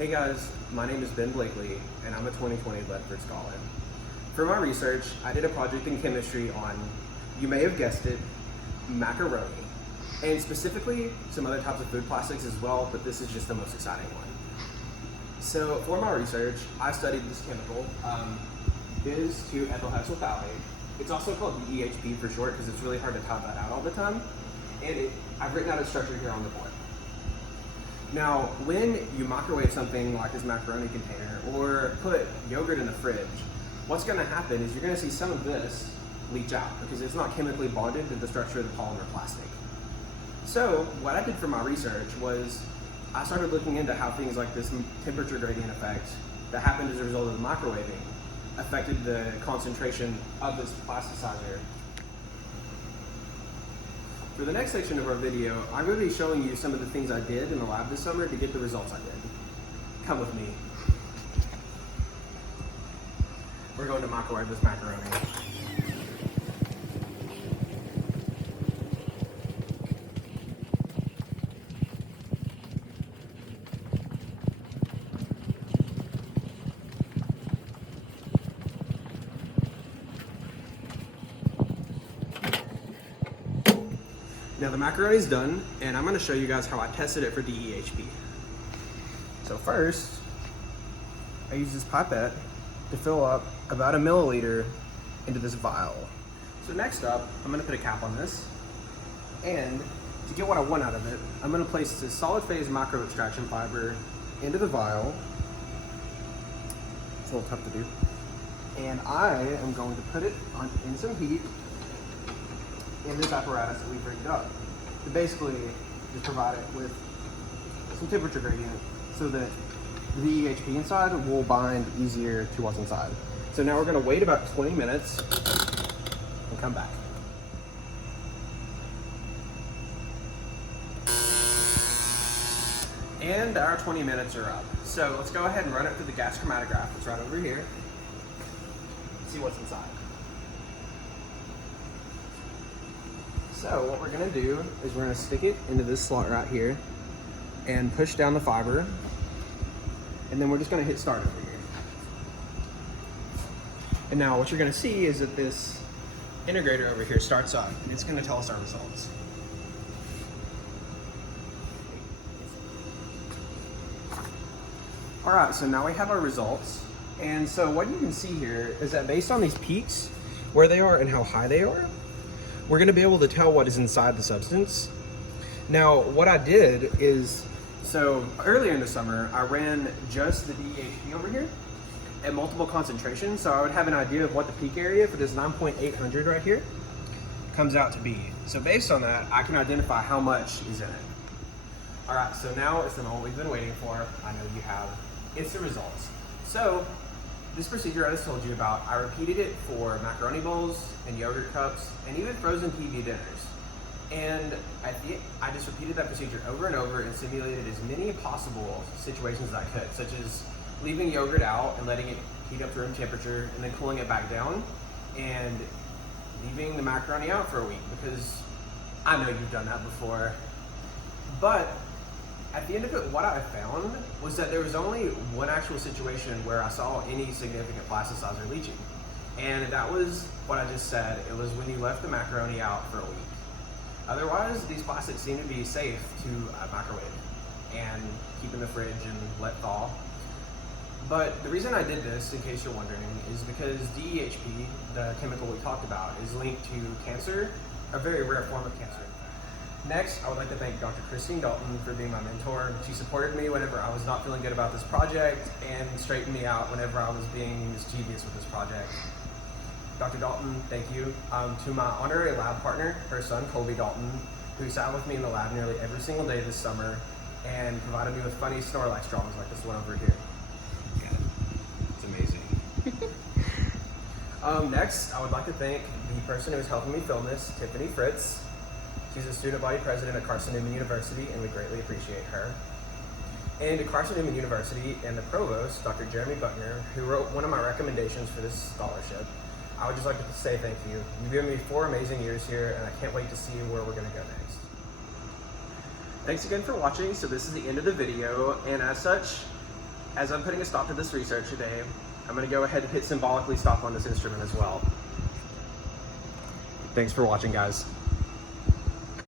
Hey guys, my name is Ben Blakely, and I'm a 2020 Ledford Scholar. For my research, I did a project in chemistry on, you may have guessed it, macaroni, and specifically some other types of food plastics as well, but this is just the most exciting one. So for my research, I studied this chemical, bis-2-ethylhexyl phthalate. It's also called DEHP for short because it's really hard to type that out all the time, and I've written out its structure here on the board. Now, when you microwave something like this macaroni container or put yogurt in the fridge, what's going to happen is you're going to see some of this leach out because it's not chemically bonded to the structure of the polymer plastic. So what I did for my research was I started looking into how things like this temperature gradient effect that happened as a result of the microwaving affected the concentration of this plasticizer. For the next section of our video, I'm going to be showing you some of the things I did in the lab this summer to get the results I did. Come with me. We're going to microwave this macaroni. Now the macaroni is done, and I'm going to show you guys how I tested it for DEHP. So first, I use this pipette to fill up about 1 milliliter into this vial. So next up, I'm going to put a cap on this, and to get what I want out of it, I'm going to place this solid phase micro extraction fiber into the vial. It's a little tough to do. And I am going to put it in some heat in this apparatus that we've rigged up to basically just provide it with some temperature gradient so that the DEHP inside will bind easier to what's inside. So now we're going to wait about 20 minutes and come back. And our 20 minutes are up. So let's go ahead and run it through the gas chromatograph. It's right over here. See what's inside. So what we're going to do is we're going to stick it into this slot right here and push down the fiber, and then we're just going to hit start over here. And now what you're going to see is that this integrator over here starts up. It's going to tell us our results. Alright, so now we have our results, and so what you can see here is that based on these peaks, where they are and how high they are, we're going to be able to tell what is inside the substance. Now, what I did is, so earlier in the summer, I ran just the DEHP over here at multiple concentrations, so I would have an idea of what the peak area for this 9.800 right here comes out to be. So based on that, I can identify how much is in it. All right, so now it's the moment we've been waiting for. I know you have. It's the results. So this procedure I just told you about, I repeated it for macaroni bowls and yogurt cups and even frozen TV dinners. And I just repeated that procedure over and over and simulated as many possible situations as I could, such as leaving yogurt out and letting it heat up to room temperature and then cooling it back down, and leaving the macaroni out for a week, because I know you've done that before. But at the end of it, what I found was that there was only one actual situation where I saw any significant plasticizer leaching. And that was what I just said. It was when you left the macaroni out for a week. Otherwise, these plastics seem to be safe to microwave and keep in the fridge and let thaw. But the reason I did this, in case you're wondering, is because DEHP, the chemical we talked about, is linked to cancer, a very rare form of cancer. Next, I would like to thank Dr. Christine Dalton for being my mentor. She supported me whenever I was not feeling good about this project and straightened me out whenever I was being mischievous with this project. Dr. Dalton, thank you. To my honorary lab partner, her son, Colby Dalton, who sat with me in the lab nearly every single day this summer and provided me with funny Snorlax drawings like this one over here. Yeah, it's amazing. Next, I would like to thank the person who is helping me film this, Tiffany Fritz. She's a student body president at Carson-Newman University, and we greatly appreciate her. And at Carson-Newman University and the provost, Dr. Jeremy Buckner, who wrote one of my recommendations for this scholarship, I would just like to say thank you. You've given me 4 amazing years here, and I can't wait to see where we're going to go next. Thanks again for watching. So this is the end of the video, and as such, as I'm putting a stop to this research today, I'm going to go ahead and hit symbolically stop on this instrument as well. Thanks for watching, guys.